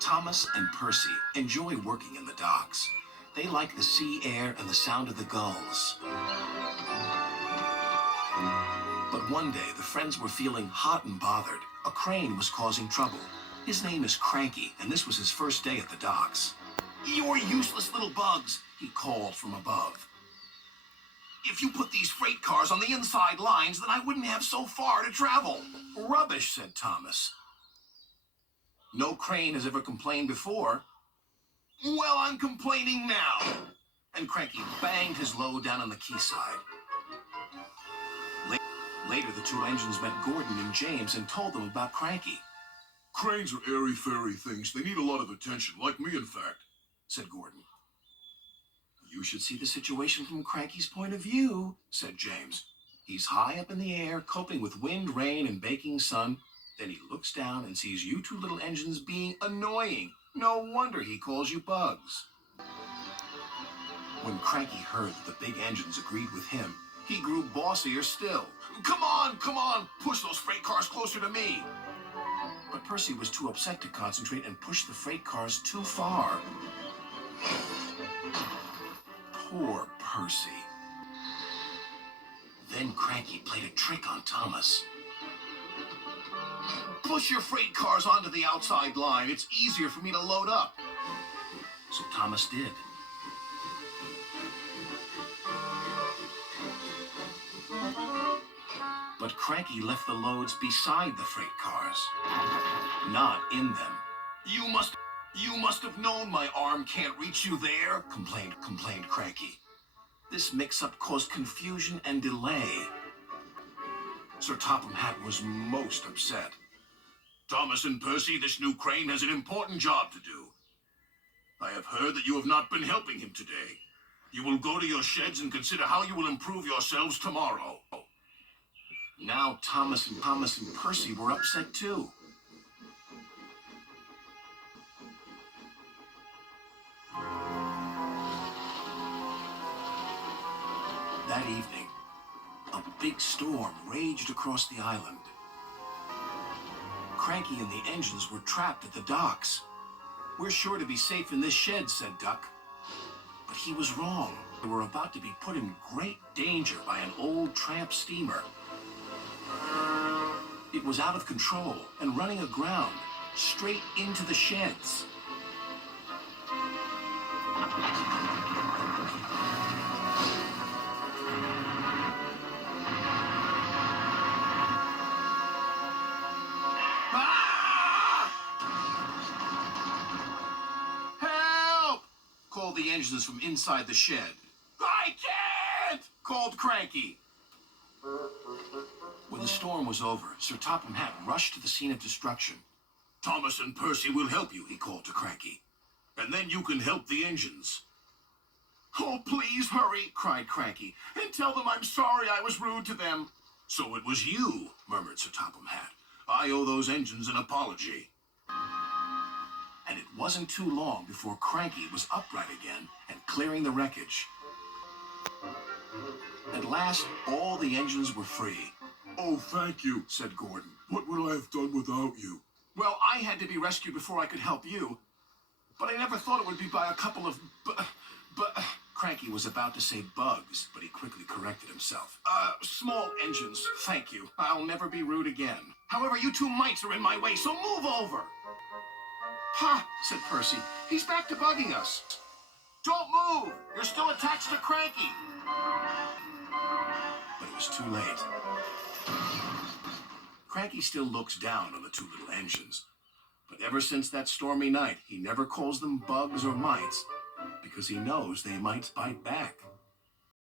Thomas and Percy enjoy working in the docks. They like the sea air and the sound of the gulls. But one day, the friends were feeling hot and bothered. A crane was causing trouble. His name is Cranky, and this was his first day at the docks. "You're useless little bugs," he called from above. "If you put these freight cars on the inside lines, then I wouldn't have so far to travel." "Rubbish," said Thomas. "No crane has ever complained before." "Well, I'm complaining now." And Cranky banged his load down on the quayside. Later, the two engines met Gordon and James and told them about Cranky. "Cranes are airy-fairy things. They need a lot of attention, like me, in fact," said Gordon. "You should see the situation from Cranky's point of view," said James. "He's high up in the air, coping with wind, rain, and baking sun. Then he looks down and sees you two little engines being annoying. No wonder he calls you bugs." When Cranky heard that the big engines agreed with him, he grew bossier still. Come on, push those freight cars closer to me." But Percy was too upset to concentrate and pushed the freight cars too far. Poor Percy. Then Cranky played a trick on Thomas. "Push your freight cars onto the outside line. It's easier for me to load up." So Thomas did. But Cranky left the loads beside the freight cars, not in them. You must have known my arm can't reach you there," complained Cranky. This mix-up caused confusion and delay. Sir Topham Hatt was most upset. "Thomas and Percy, this new crane has an important job to do. I have heard that you have not been helping him today. You will go to your sheds and consider how you will improve yourselves tomorrow." Now Thomas and Percy were upset too. That evening, a big storm raged across the island. Cranky and the engines were trapped at the docks. "We're sure to be safe in this shed," said Duck. But he was wrong. They were about to be put in great danger by an old tramp steamer. It was out of control and running aground, straight into the sheds. Ah! "Help!" called the engines from inside the shed. "I can't!" called Cranky. When the storm was over, Sir Topham Hatt rushed to the scene of destruction. "Thomas and Percy will help you," he called to Cranky. "And then you can help the engines." "Oh, please hurry," cried Cranky, "and tell them I'm sorry I was rude to them." "So it was you," murmured Sir Topham Hatt. "I owe those engines an apology." And it wasn't too long before Cranky was upright again and clearing the wreckage. At last, all the engines were free. "Oh, thank you," said Gordon. "What would I have done without you?" "Well, I had to be rescued before I could help you. But I never thought it would be by a couple of Cranky was about to say bugs, but he quickly corrected himself. Small engines, thank you. I'll never be rude again. However, you two mites are in my way, so move over." "Ha," said Percy. "He's back to bugging us." "Don't move! You're still attached to Cranky." But it was too late. Cranky still looks down on the two little engines. But ever since that stormy night, he never calls them bugs or mites, because he knows they might bite back.